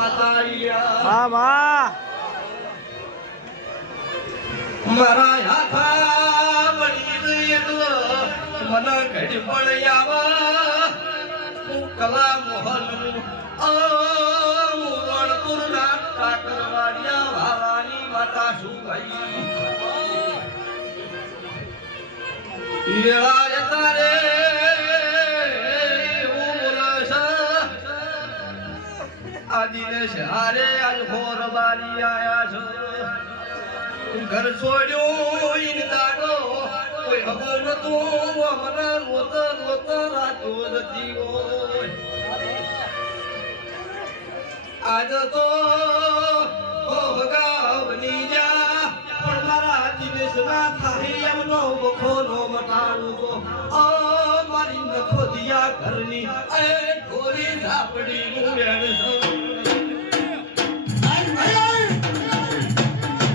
હા માં મારા હાથા વળી એટલો મને ઘડી પણ આવા કલા મોહન રણપુર ના કાકરવાડિયા વાવાની માતા શું ભાઈ ઈળા તારે આદિને હારે આજ હોર બારી આયા છો ઘર છોડ્યો ઈન દાડો કોઈ હબો નતો મને રોત રોત રાતો જતી હોય આજ તો ભગા બની જા પણ મારા દિનેશ ના થાય એમનો બખો નો મટાડું તો મારી નખો દિયા ઘરની એ ઢોરી ઝાપડી નું